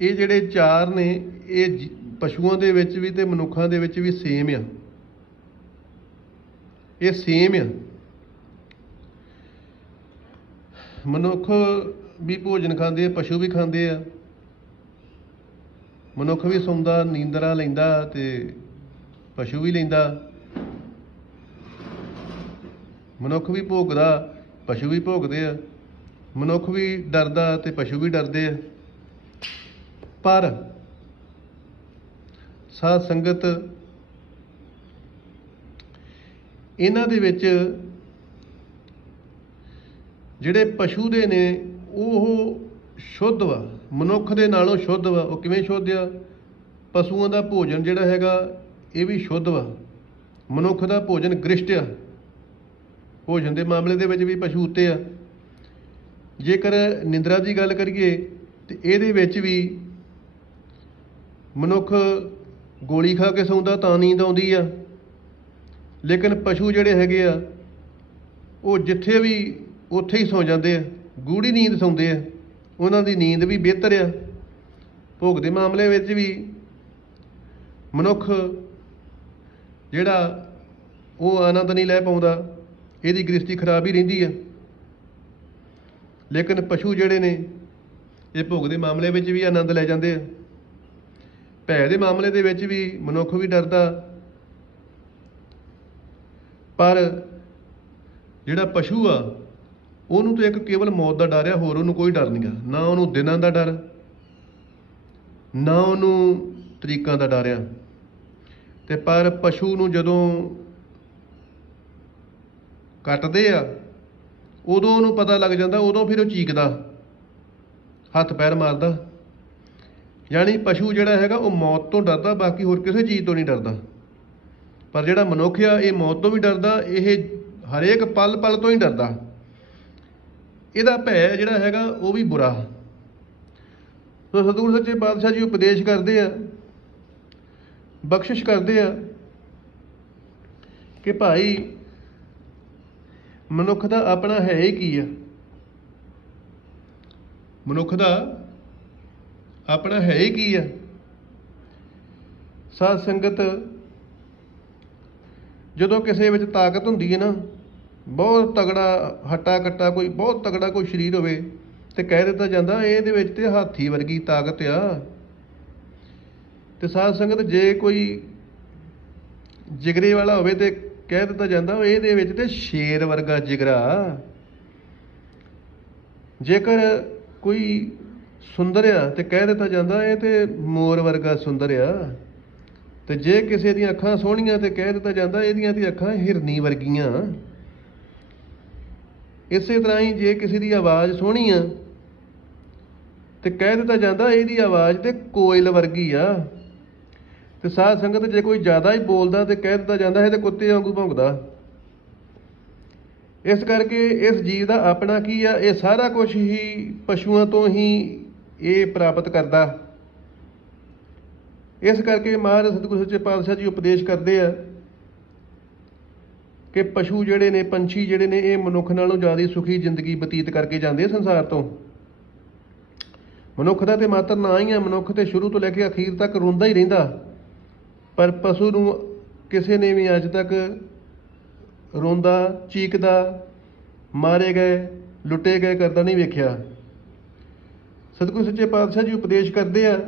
ਇਹ ਜਿਹੜੇ ਚਾਰ ਨੇ, ਇਹ ਪਸ਼ੂਆਂ ਦੇ ਵਿੱਚ ਵੀ ਤੇ ਮਨੁੱਖਾਂ ਦੇ ਵਿੱਚ ਵੀ ਸੇਮ ਆ। ਇਹ ਸੇਮ ਆ। ਮਨੁੱਖ ਵੀ ਭੋਜਨ ਖਾਂਦੇ ਆ, ਪਸ਼ੂ ਵੀ ਖਾਂਦੇ ਆ। ਮਨੁੱਖ ਵੀ ਸੌਂਦਾ, ਨੀਂਦਰਾ ਲੈਂਦਾ ਤੇ ਪਸ਼ੂ ਵੀ ਲੈਂਦਾ। ਮਨੁੱਖ ਵੀ ਭੋਗਦਾ, ਪਸ਼ੂ ਵੀ ਭੋਗਦੇ ਆ। ਮਨੁੱਖ ਵੀ ਡਰਦਾ ਤੇ ਪਸ਼ੂ ਵੀ ਡਰਦੇ ਆ। ਪਰ ਸਾਧ ਸੰਗਤ ਇਹਨਾਂ ਦੇ ਵਿੱਚ ਜਿਹੜੇ ਪਸ਼ੂ ਦੇ ਨੇ, ਉਹ ਸ਼ੁੱਧ ਵਾ। ਮਨੁੱਖ ਦੇ ਨਾਲੋਂ ਸ਼ੁੱਧ ਵਾ। ਉਹ ਕਿਵੇਂ ਸ਼ੁੱਧ ਆ? ਪਸ਼ੂਆਂ ਦਾ ਭੋਜਨ ਜਿਹੜਾ ਹੈਗਾ, ਇਹ ਵੀ ਸ਼ੁੱਧ ਵਾ। ਮਨੁੱਖ ਦਾ ਭੋਜਨ ਗ੍ਰਿਸ਼ਟ ਆ। ਭੋਜਨ ਦੇ ਮਾਮਲੇ ਦੇ ਵਿੱਚ ਵੀ ਪਸ਼ੂ ਉੱਤੇ ਆ। ਜੇਕਰ ਨਿੰਦਰਾ ਦੀ ਗੱਲ ਕਰੀਏ, ਤੇ ਇਹਦੇ ਵਿੱਚ ਵੀ ਮਨੁੱਖ ਗੋਲੀ ਖਾ ਕੇ ਸੌਂਦਾ ਤਾਂ ਨੀਂਦ ਆਉਂਦੀ ਆ। ਲੇਕਿਨ ਪਸ਼ੂ ਜਿਹੜੇ ਹੈਗੇ ਆ, ਉਹ ਜਿੱਥੇ ਵੀ ਉੱਥੇ ਹੀ ਸੌ ਜਾਂਦੇ ਆ ਗੂੜੀ ਨੀਂਦ ਸੌਂਦੇ ਆ। ਉਹਨਾਂ ਦੀ ਨੀਂਦ ਵੀ ਬਿਹਤਰ ਆ। ਭੋਗ ਦੇ ਮਾਮਲੇ ਵਿੱਚ ਵੀ ਮਨੁੱਖ ਜਿਹੜਾ ਉਹ ਆਨੰਦ ਨਹੀਂ ਲੈ ਪਾਉਂਦਾ, ਇਹਦੀ ਗ੍ਰਿਸ਼ਤੀ ਖਰਾਬ ਹੀ ਰਹਿੰਦੀ ਆ। ਲੇਕਿਨ ਪਸ਼ੂ ਜਿਹੜੇ ਨੇ, ਇਹ ਭੋਗ ਦੇ ਮਾਮਲੇ ਵਿੱਚ ਵੀ ਆਨੰਦ ਲੈ ਜਾਂਦੇ ਆ। ਭੈ ਦੇ ਮਾਮਲੇ ਦੇ ਵਿੱਚ ਵੀ ਮਨੁੱਖ ਵੀ ਡਰਦਾ। ਪਰ ਜਿਹੜਾ ਪਸ਼ੂ ਆ, ਉਹਨੂੰ ਤਾਂ ਇੱਕ ਕੇਵਲ ਮੌਤ ਦਾ ਡਰ ਆ, ਹੋਰ ਉਹਨੂੰ ਕੋਈ ਡਰ ਨਹੀਂਗਾ ਨਾ ਉਹਨੂੰ ਦਿਨਾਂ ਦਾ ਡਰ, ਨਾ ਉਹਨੂੰ ਤਰੀਕਾਂ ਦਾ ਡਰ ਆ। ਤੇ ਪਰ ਪਸ਼ੂ ਨੂੰ ਜਦੋਂ ਕੱਟਦੇ ਆ ਉਦੋਂ ਉਹਨੂੰ ਪਤਾ ਲੱਗ ਜਾਂਦਾ, ਉਦੋਂ ਫਿਰ ਉਹ ਚੀਕਦਾ, ਹੱਥ ਪੈਰ ਮਾਰਦਾ। ਯਾਨੀ ਪਸ਼ੂ ਜਿਹੜਾ ਹੈਗਾ, ਉਹ ਮੌਤ ਤੋਂ ਡਰਦਾ, ਬਾਕੀ ਹੋਰ ਕਿਸੇ ਚੀਜ਼ ਤੋਂ ਨਹੀਂ ਡਰਦਾ। ਪਰ ਜਿਹੜਾ ਮਨੁੱਖ ਆ, ਇਹ ਮੌਤ ਤੋਂ ਵੀ ਡਰਦਾ, ਇਹ ਹਰੇਕ ਪਲ ਪਲ ਤੋਂ ਹੀ ਡਰਦਾ। ਇਹਦਾ ਭੈ ਜਿਹੜਾ ਹੈਗਾ, ਉਹ ਵੀ ਬੁਰਾ। ਸੋ ਸਤਿਗੁਰੂ ਸੱਚੇ ਪਾਤਸ਼ਾਹ ਜੀ ਉਪਦੇਸ਼ ਕਰਦੇ ਆ, ਬਖਸ਼ਿਸ਼ ਕਰਦੇ ਆ ਕਿ ਭਾਈ ਮਨੁੱਖ ਦਾ ਆਪਣਾ ਹੈ ਹੀ ਕੀ ਆ? ਮਨੁੱਖ ਦਾ ਆਪਣਾ ਹੈ ਹੀ ਕੀ ਆ? ਸਾਧ ਸੰਗਤ, ਜਦੋਂ ਕਿਸੇ ਵਿੱਚ ਤਾਕਤ ਹੁੰਦੀ ਹੈ ਨਾ, ਬਹੁਤ ਤਗੜਾ ਹੱਟਾ ਕੱਟਾ ਕੋਈ, ਬਹੁਤ ਤਗੜਾ ਕੋਈ ਸਰੀਰ ਹੋਵੇ ਤੇ ਕਹਿ ਦਿੱਤਾ ਜਾਂਦਾ, ਇਹਦੇ ਵਿੱਚ ਤੇ ਹਾਥੀ ਵਰਗੀ ਤਾਕਤ ਆ। ਤੇ ਸਾਧ ਸੰਗਤ ਜੇ ਕੋਈ ਜਿਗਰੇ ਵਾਲਾ ਹੋਵੇ ਤੇ ਕਹਿ ਦਿੱਤਾ ਜਾਂਦਾ ਉਹ ਇਹਦੇ ਵਿੱਚ ਤੇ ਸ਼ੇਰ ਵਰਗਾ ਜਿਗਰਾ। ਜੇਕਰ ਕੋਈ ਸੁੰਦਰ ਆ ਤੇ ਕਹਿ ਦਿੱਤਾ ਜਾਂਦਾ, ਇਹ ਤੇ ਮੋਰ ਵਰਗਾ ਸੁੰਦਰ ਆ ਤੇ ਜੇ ਕਿਸੇ ਦੀਆਂ ਅੱਖਾਂ ਸੋਹਣੀਆਂ ਤੇ ਕਹਿ ਦਿੱਤਾ ਜਾਂਦਾ, ਇਹਦੀਆਂ ਤੇ ਅੱਖਾਂ ਹਿਰਨੀ ਵਰਗੀਆਂ। ਇਸੇ ਤਰ੍ਹਾਂ ਹੀ ਜੇ ਕਿਸੇ ਦੀ ਆਵਾਜ਼ ਸੋਹਣੀ ਆ, ਤੇ ਕਹਿ ਦਿੱਤਾ ਜਾਂਦਾ, ਇਹਦੀ ਆਵਾਜ਼ ਤੇ ਕੋਇਲ ਵਰਗੀ ਆ। ਤੇ ਸਾਧ ਸੰਗਤ ਜੇ ਕੋਈ ਜ਼ਿਆਦਾ ਹੀ ਬੋਲਦਾ ਤੇ ਕਹਿ ਦਿੱਤਾ ਜਾਂਦਾ ਹੈ ਤੇ ਕੁੱਤੇ ਵਾਂਗੂ ਭੌਂਕਦਾ। ਇਸ ਕਰਕੇ ਇਸ ਜੀਵ ਦਾ ਆਪਣਾ ਕੀ ਆ? ਇਹ ਸਾਰਾ ਕੁਝ ਹੀ ਪਸ਼ੂਆਂ ਤੋਂ ਹੀ ਇਹ ਪ੍ਰਾਪਤ ਕਰਦਾ। ਇਸ ਕਰਕੇ ਮਹਾਰਾਜ ਸਤਿਗੁਰੂ ਸੱਚੇ ਪਾਤਸ਼ਾਹ ਜੀ ਉਪਦੇਸ਼ ਕਰਦੇ ਆ ਕਿ ਪਸ਼ੂ ਜਿਹੜੇ ਨੇ, ਪੰਛੀ ਜਿਹੜੇ ਨੇ, ਇਹ ਮਨੁੱਖ ਨਾਲੋਂ ਜ਼ਿਆਦਾ ਸੁਖੀ ਜ਼ਿੰਦਗੀ ਬਤੀਤ ਕਰਕੇ ਜਾਂਦੇ ਸੰਸਾਰ ਤੋਂ। ਮਨੁੱਖ ਦਾ ਤੇ ਮਾਤਰ ਨਾ ਹੀ ਆ। ਮਨੁੱਖ ਤੇ ਸ਼ੁਰੂ ਤੋਂ ਲੈ ਕੇ ਅਖੀਰ ਤੱਕ ਰੋਂਦਾ ਹੀ ਰਹਿੰਦਾ। ਪਰ ਪਸ਼ੂ ਨੂੰ ਕਿਸੇ ਨੇ ਵੀ ਅੱਜ ਤੱਕ ਰੋਂਦਾ, ਚੀਕਦਾ, ਮਾਰੇ ਗਏ, ਲੁੱਟੇ ਗਏ ਕਰਦਾ ਨਹੀਂ ਵੇਖਿਆ। ਸਤਿਗੁਰੂ ਸੱਚੇ ਪਾਤਸ਼ਾਹ ਜੀ ਉਪਦੇਸ਼ ਕਰਦੇ ਆ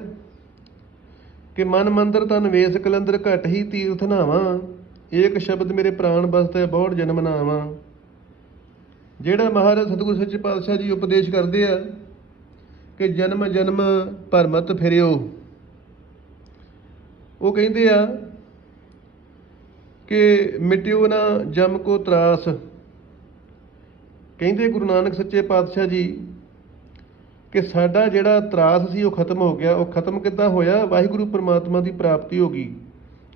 ਕਿ ਮਨ ਮੰਦਰ ਤਨ ਵੇਸ ਕਲੰਦਰ ਘਟ ਹੀ ਤੀਰਥ ਨਾਵਾਂ, ਏਕ ਸ਼ਬਦ ਮੇਰੇ ਪ੍ਰਾਣ ਬਸਤੈ ਬਹੁਤ ਜਨਮ ਨਾਵਾਂ। ਜਿਹੜਾ ਮਹਾਰਾਜ ਸਤਿਗੁਰੂ ਸੱਚੇ ਪਾਤਸ਼ਾਹ ਜੀ ਉਪਦੇਸ਼ ਕਰਦੇ ਆ ਕਿ ਜਨਮ ਜਨਮ ਭਰਮਤ ਫਿਰਿਓ। ਉਹ ਕਹਿੰਦੇ ਆ ਕਿ ਮਿਟਿਓ ਨਾ ਜਮ ਕੋ ਤਰਾਸ। ਕਹਿੰਦੇ ਗੁਰੂ ਨਾਨਕ ਸੱਚੇ ਪਾਤਸ਼ਾਹ ਜੀ ਕਿ ਸਾਡਾ ਜਿਹੜਾ ਤਰਾਸ ਸੀ ਉਹ ਖਤਮ ਹੋ ਗਿਆ। ਉਹ ਖਤਮ ਕਿੱਦਾਂ ਹੋਇਆ? ਵਾਹਿਗੁਰੂ ਪ੍ਰਮਾਤਮਾ ਦੀ ਪ੍ਰਾਪਤੀ ਹੋ ਗਈ।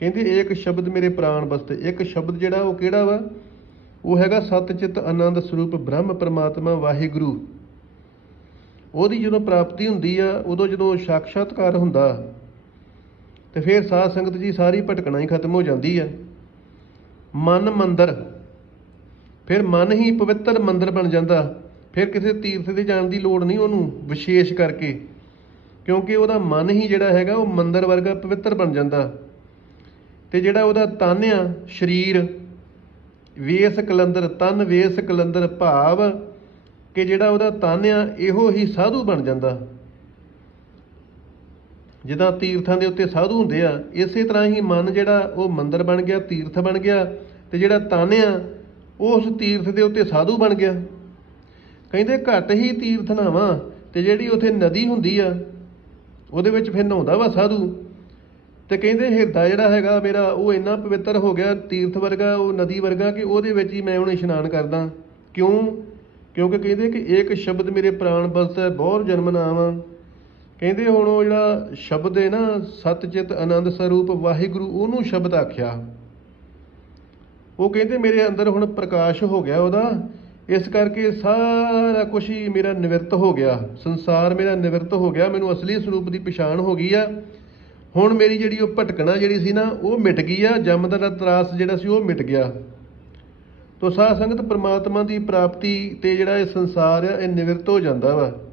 ਕਹਿੰਦੇ ਇੱਕ ਸ਼ਬਦ ਮੇਰੇ ਪ੍ਰਾਣ ਬਸਤੇ ਇੱਕ ਸ਼ਬਦ ਜਿਹੜਾ ਉਹ ਕਿਹੜਾ ਵਾ? ਉਹ ਹੈਗਾ ਸਤਚਿਤ ਆਨੰਦ ਸਰੂਪ ਬ੍ਰਹਮ ਪ੍ਰਮਾਤਮਾ ਵਾਹਿਗੁਰੂ। ਉਹਦੀ ਜਦੋਂ ਪ੍ਰਾਪਤੀ ਹੁੰਦੀ ਆ, ਉਦੋਂ ਜਦੋਂ ਸਾਖਸ਼ਾਤਕਾਰ ਹੁੰਦਾ ਤੇ ਫਿਰ ਸਾਧ ਸੰਗਤ ਜੀ ਸਾਰੀ ਭਟਕਣਾ ਹੀ ਖਤਮ ਹੋ ਜਾਂਦੀ ਆ। ਮਨ ਮੰਦਰ। ਫਿਰ ਮਨ ਹੀ ਪਵਿੱਤਰ ਮੰਦਰ ਬਣ ਜਾਂਦਾ। ਫਿਰ ਕਿਸੇ ਤੀਰਥ ਤੇ ਜਾਣ ਦੀ ਲੋੜ ਨਹੀਂ ਉਹਨੂੰ ਵਿਸ਼ੇਸ਼ ਕਰਕੇ। ਕਿਉਂਕਿ ਉਹਦਾ ਮਨ ਹੀ ਜਿਹੜਾ ਹੈਗਾ ਉਹ ਮੰਦਰ ਵਰਗਾ ਪਵਿੱਤਰ ਬਣ ਜਾਂਦਾ। ਤੇ ਜਿਹੜਾ ਉਹਦਾ ਤਨ ਆ, ਸਰੀਰ, ਵੇਸ ਕਲੰਦਰ, ਤਨ, ਵੇਸ ਕਲੰਦਰ, ਭਾਵ, ਕਿ ਜਿਹੜਾ ਉਹਦਾ ਤਨ ਆ, ਇਹੋ ਹੀ ਸਾਧੂ ਬਣ ਜਾਂਦਾ। ਜਿੱਦਾਂ ਤੀਰਥਾਂ ਦੇ ਉੱਤੇ ਸਾਧੂ ਹੁੰਦੇ ਆ, ਇਸੇ ਤਰ੍ਹਾਂ ਹੀ ਮਨ ਜਿਹੜਾ ਉਹ ਮੰਦਰ ਬਣ ਗਿਆ, ਤੀਰਥ ਬਣ ਗਿਆ ਤੇ ਜਿਹੜਾ ਤਨ ਆ ਉਹ ਉਸ ਤੀਰਥ ਦੇ ਉੱਤੇ ਸਾਧੂ ਬਣ ਗਿਆ। ਕਹਿੰਦੇ ਘੱਟ ਹੀ ਤੀਰਥ ਨਾਵਾਂ ਤੇ ਜਿਹੜੀ ਉਥੇ ਨਦੀ ਹੁੰਦੀ ਆ, ਉਹਦੇ ਵਿੱਚ ਫਿਰ ਨਹਾਉਂਦਾ ਵਾ ਸਾਧੂ। ਤੇ ਕਹਿੰਦੇ ਹਿਰਦਾ ਜਿਹੜਾ ਹੈਗਾ ਮੇਰਾ, ਉਹ ਇੰਨਾ ਪਵਿੱਤਰ ਹੋ ਗਿਆ ਤੀਰਥ ਵਰਗਾ, ਉਹ ਨਦੀ ਵਰਗਾ ਕਿ ਉਹਦੇ ਵਿੱਚ ਹੀ ਮੈਂ ਹੁਣ ਇਸ਼ਨਾਨ ਕਰਦਾ। ਕਿਉਂ? ਕਿਉਂਕਿ ਕਹਿੰਦੇ ਕਿ ਇੱਕ ਸ਼ਬਦ ਮੇਰੇ ਪ੍ਰਾਣ ਬਸਦਾ ਬਹੁਤ ਜਨਮ ਨਾਮ ਕਹਿੰਦੇ ਹੁਣ ਉਹ ਜਿਹੜਾ ਸ਼ਬਦ ਹੈ ਨਾ, ਸਤਚਿਤ ਆਨੰਦ ਸਰੂਪ ਵਾਹਿਗੁਰੂ, ਉਹਨੂੰ ਸ਼ਬਦ ਆਖਿਆ। ਉਹ ਕਹਿੰਦੇ ਮੇਰੇ ਅੰਦਰ ਹੁਣ ਪ੍ਰਕਾਸ਼ ਹੋ ਗਿਆ ਉਹਦਾ। ਇਸ ਕਰਕੇ ਸਾਰਾ ਕੁਝ ਹੀ ਮੇਰਾ ਨਿਵਰਤ ਹੋ ਗਿਆ। ਸੰਸਾਰ ਮੇਰਾ ਨਿਵਰਤ ਹੋ ਗਿਆ। ਮੈਨੂੰ ਅਸਲੀ ਸਰੂਪ ਦੀ ਪਛਾਣ ਹੋ ਗਈ ਆ। ਹੁਣ ਮੇਰੀ ਜਿਹੜੀ ਉਹ ਭਟਕਣਾ ਜਿਹੜੀ ਸੀ ਨਾ, ਉਹ ਮਿਟ ਗਈ ਆ। ਜਮ ਦਾ ਤਰਾਸ ਜਿਹੜਾ ਸੀ, ਉਹ ਮਿਟ ਗਿਆ। ਤੋ ਸਾਧ ਸੰਗਤ ਪ੍ਰਮਾਤਮਾ ਦੀ ਪ੍ਰਾਪਤੀ ਤੇ ਜਿਹੜਾ ਇਹ ਸੰਸਾਰ ਆ, ਇਹ ਨਿਵਰਤ ਹੋ ਜਾਂਦਾ ਵਾ।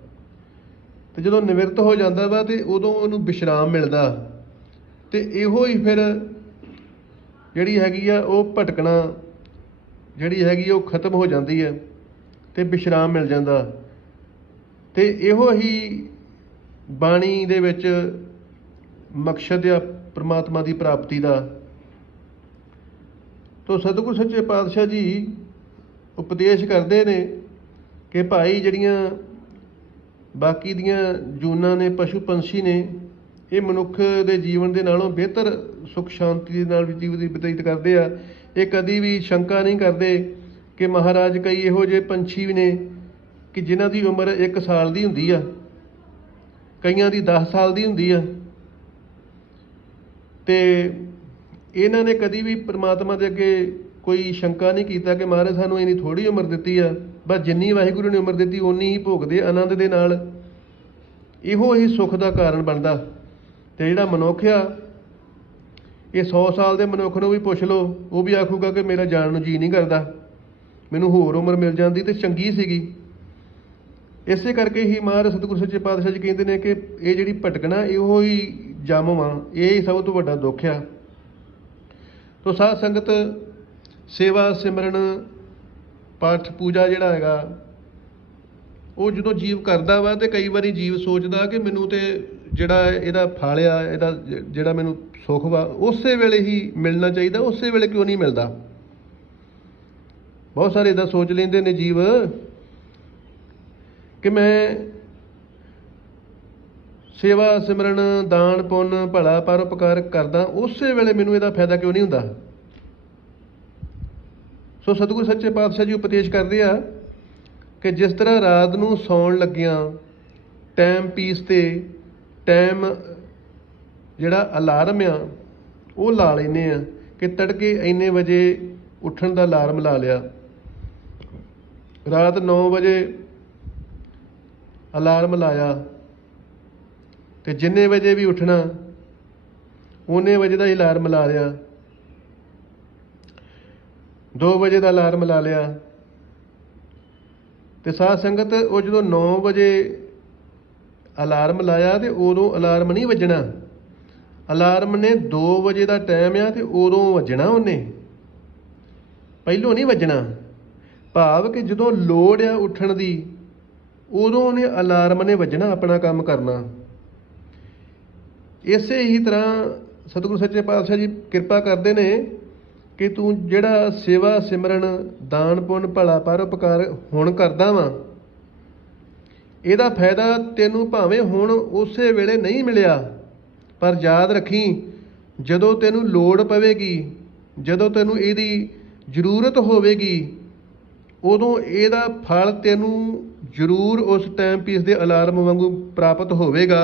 ਤੇ ਜਦੋਂ ਨਿਵਰਤ ਹੋ ਜਾਂਦਾ ਵਾ ਤੇ ਉਦੋਂ ਉਹਨੂੰ ਵਿਸ਼ਰਾਮ ਮਿਲਦਾ। ਤੇ ਇਹੋ ਹੀ ਫਿਰ ਜਿਹੜੀ ਹੈਗੀ ਆ ਉਹ ਭਟਕਣਾ, ਜਿਹੜੀ ਹੈਗੀ ਆ ਉਹ ਖਤਮ ਹੋ ਜਾਂਦੀ ਹੈ ਤੇ ਵਿਸ਼ਰਾਮ ਮਿਲ ਜਾਂਦਾ। ਤੇ ਇਹੋ ਹੀ ਬਾਣੀ ਦੇ ਵਿੱਚ ਮਕਸਦ ਆ ਪ੍ਰਮਾਤਮਾ ਦੀ ਪ੍ਰਾਪਤੀ ਦਾ। ਤੋ ਸਤਿਗੁਰ ਸੱਚੇ ਪਾਤਸ਼ਾਹ ਜੀ ਉਪਦੇਸ਼ ਕਰਦੇ ਨੇ ਕਿ ਭਾਈ ਜਿਹੜੀਆਂ ਬਾਕੀ ਦੀਆਂ ਜੂਨਾਂ ਨੇ, ਪਸ਼ੂ ਪੰਛੀ ਨੇ, ਇਹ ਮਨੁੱਖ ਦੇ ਜੀਵਨ ਦੇ ਨਾਲੋਂ ਬਿਹਤਰ ਸੁਖ ਸ਼ਾਂਤੀ ਦੇ ਨਾਲ ਜੀਵਨ ਬਤੀਤ ਕਰਦੇ ਆ। ਇਹ ਕਦੀ ਵੀ ਸ਼ੰਕਾ ਨਹੀਂ ਕਰਦੇ ਕਿ ਮਹਾਰਾਜ ਕਈ ਇਹੋ ਜਿਹੇ ਪੰਛੀ ਵੀ ਨੇ ਕਿ ਜਿਨ੍ਹਾਂ ਦੀ ਉਮਰ 1 ਸਾਲ ਦੀ ਹੁੰਦੀ ਆ, ਕਈਆਂ ਦੀ 10 ਸਾਲ ਦੀ ਹੁੰਦੀ ਆ। ਤੇ ਇਹਨਾਂ ਨੇ ਕਦੀ ਵੀ ਪ੍ਰਮਾਤਮਾ ਦੇ ਅੱਗੇ ਕੋਈ ਸ਼ੰਕਾ ਨਹੀਂ ਕੀਤਾ ਕਿ ਮਹਾਰਾਜ ਸਾਨੂੰ ਇੰਨੀ ਥੋੜੀ ਉਮਰ ਦਿੱਤੀ ਆ। ਬਸ ਜਿੰਨੀ ਵਾਹਿਗੁਰੂ ਨੇ ਉਮਰ ਦਿੱਤੀ, ਓਨੀ ਹੀ ਭੋਗਦੇ ਆਨੰਦ ਦੇ ਨਾਲ। ਇਹੋ ਹੀ ਸੁੱਖ ਦਾ ਕਾਰਨ ਬਣਦਾ। ਤੇ ਜਿਹੜਾ ਮਨੁੱਖ ਆ, ਇਹ 100 ਸਾਲ ਦੇ ਮਨੁੱਖ ਨੂੰ ਵੀ ਪੁੱਛ ਲਓ, ਉਹ ਵੀ ਆਖੂਗਾ ਕਿ ਮੇਰਾ ਜਾਣ ਨੂੰ ਜੀ ਨਹੀਂ ਕਰਦਾ। ਮੈਨੂੰ ਹੋਰ ਉਮਰ ਮਿਲ ਜਾਂਦੀ ਤੇ ਚੰਗੀ ਸੀਗੀ। ਇਸੇ ਕਰਕੇ ਹੀ ਮਹਾਰਾਜ ਸਤਿਗੁਰੂ ਸੱਚੇ ਪਾਤਸ਼ਾਹ ਜੀ ਕਹਿੰਦੇ ਨੇ ਕਿ ਇਹ ਜਿਹੜੀ ਭਟਕਣਾ, ਇਹੋ ਹੀ ਜਮ ਵਾ। ਇਹ ਹੀ ਸਭ ਤੋਂ ਵੱਡਾ ਦੁੱਖ ਆ। ਤੋ ਸਾਧ ਸੰਗਤ, ਸੇਵਾ ਸਿਮਰਨ ਪਾਠ, ਪੂਜਾ ਜਿਹੜਾ ਹੈਗਾ, ਉਹ ਜਦੋਂ ਜੀਵ ਕਰਦਾ ਵਾ ਤੇ ਕਈ ਵਾਰੀ ਜੀਵ ਸੋਚਦਾ ਕਿ ਮੈਨੂੰ ਤੇ ਜਿਹੜਾ ਇਹਦਾ ਫਲ ਆ ਇਹਦਾ ਜ- ਜਿਹੜਾ ਮੈਨੂੰ ਸੁੱਖ ਵਾ, ਉਸੇ ਵੇਲੇ ਹੀ ਮਿਲਣਾ ਚਾਹੀਦਾ, ਉਸੇ ਵੇਲੇ ਕਿਉਂ ਨਹੀਂ ਮਿਲਦਾ? ਬਹੁਤ ਸਾਰੇ ਇਦਾਂ ਸੋਚ ਲੈਂਦੇ ਨੇ ਜੀਵ ਕਿ ਮੈਂ ਸੇਵਾ, ਸਿਮਰਨ, ਦਾਨ, ਪੁੰਨ, ਭਲਾ ਪਰਉਪਕਾਰ ਕਰਦਾ, ਉਸੇ ਵੇਲੇ ਮੈਨੂੰ ਇਹਦਾ ਫਾਇਦਾ ਕਿਉਂ ਨਹੀਂ ਹੁੰਦਾ? ਸੋ ਸਤਿਗੁਰ ਸੱਚੇ ਪਾਤਸ਼ਾਹ ਜੀ ਉਪਦੇਸ਼ ਕਰਦੇ ਆ ਕਿ ਜਿਸ ਤਰ੍ਹਾਂ ਰਾਤ ਨੂੰ ਸੌਣ ਲੱਗਿਆਂ ਟਾਈਮ ਪੀਸ ਤੇ ਟਾਈਮ ਜਿਹੜਾ ਅਲਾਰਮ ਆ, ਉਹ ਲਾ ਲੈਨੇ ਆ ਕਿ ਤੜਕੇ ਇੰਨੇ ਵਜੇ ਉੱਠਣ ਦਾ ਅਲਾਰਮ ਲਾ ਲਿਆ। ਰਾਤ 9 ਵਜੇ ਅਲਾਰਮ ਲਾਇਆ ਤੇ ਜਿੰਨੇ ਵਜੇ ਵੀ ਉੱਠਣਾ, ਉਹਨੇ ਵਜੇ ਦਾ ਹੀ ਅਲਾਰਮ ਲਾ ਲਿਆ। 2 ਵਜੇ ਦਾ ਅਲਾਰਮ ਲਾ ਲਿਆ। ਤੇ ਸਾਧ ਸੰਗਤ, ਉਹ ਜਦੋਂ 9 ਵਜੇ ਅਲਾਰਮ ਲਾਇਆ ਤੇ ਉਦੋਂ ਅਲਾਰਮ ਨਹੀਂ ਵੱਜਣਾ। ਅਲਾਰਮ ਨੇ 2 ਵਜੇ ਦਾ ਟਾਈਮ ਆ ਤੇ ਉਦੋਂ ਵੱਜਣਾ ਉਹਨੇ। ਪਹਿਲੋਂ ਨਹੀਂ ਵੱਜਣਾ। ਭਾਵ ਕਿ ਜਦੋਂ ਲੋੜ ਆ ਉੱਠਣ ਦੀ, ਉਦੋਂ ਉਹਨੇ ਅਲਾਰਮ ਨੇ ਵੱਜਣਾ ਆਪਣਾ ਕੰਮ ਕਰਨਾ। ਇਸੇ ਹੀ ਤਰ੍ਹਾਂ ਸਤਿਗੁਰੂ ਸੱਚੇ ਪਾਤਸ਼ਾਹ ਜੀ ਕਿਰਪਾ ਕਰਦੇ ਨੇ। ਕਿ ਤੂੰ ਜਿਹੜਾ ਸੇਵਾ, ਸਿਮਰਨ, ਦਾਨ, ਪੁੰਨ, ਭਲਾ ਪਰਉਪਕਾਰ ਹੁਣ ਕਰਦਾ ਵਾਂ, ਇਹਦਾ ਫਾਇਦਾ ਤੈਨੂੰ ਭਾਵੇਂ ਹੁਣ ਉਸੇ ਵੇਲੇ ਨਹੀਂ ਮਿਲਿਆ, ਪਰ ਯਾਦ ਰੱਖੀ, ਜਦੋਂ ਤੈਨੂੰ ਲੋੜ ਪਵੇਗੀ, ਜਦੋਂ ਤੈਨੂੰ ਇਹਦੀ ਜ਼ਰੂਰਤ ਹੋਵੇਗੀ, ਉਦੋਂ ਇਹਦਾ ਫਲ ਤੈਨੂੰ ਜ਼ਰੂਰ ਉਸ ਟਾਈਮ ਪੀਸ ਦੇ ਅਲਾਰਮ ਵਾਂਗੂ ਪ੍ਰਾਪਤ ਹੋਵੇਗਾ।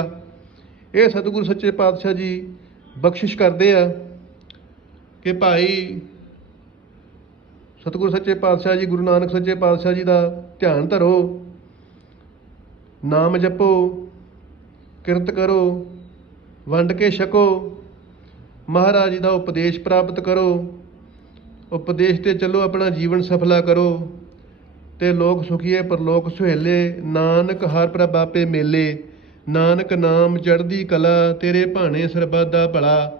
ਇਹ ਸਤਿਗੁਰੂ ਸੱਚੇ ਪਾਤਸ਼ਾਹ ਜੀ ਬਖਸ਼ਿਸ਼ ਕਰਦੇ ਆ। ਕਿ ਭਾਈ ਸਤਿਗੁਰੂ ਸੱਚੇ ਪਾਤਸ਼ਾਹ ਜੀ, ਗੁਰੂ ਨਾਨਕ ਸੱਚੇ ਪਾਤਸ਼ਾਹ ਜੀ ਦਾ ਧਿਆਨ ਧਰੋ, ਨਾਮ ਜਪੋ, ਕਿਰਤ ਕਰੋ, ਵੰਡ ਕੇ ਛਕੋ, ਮਹਾਰਾਜ ਜੀ ਦਾ ਉਪਦੇਸ਼ ਪ੍ਰਾਪਤ ਕਰੋ, ਉਪਦੇਸ਼ ਤੇ ਚੱਲੋ ਆਪਣਾ ਜੀਵਨ ਸਫਲਾ ਕਰੋ ਤੇ ਲੋਕ ਸੁਖੀਏ ਪਰਲੋਕ ਸੁਹੇਲੇ, ਨਾਨਕ ਹਰ ਪ੍ਰਭ ਆਪੇ ਮੇਲੇ, ਨਾਨਕ ਨਾਮ ਚੜ੍ਹਦੀ ਕਲਾ, ਤੇਰੇ ਭਾਣੇ ਸਰਬੱਤ ਦਾ ਭਲਾ।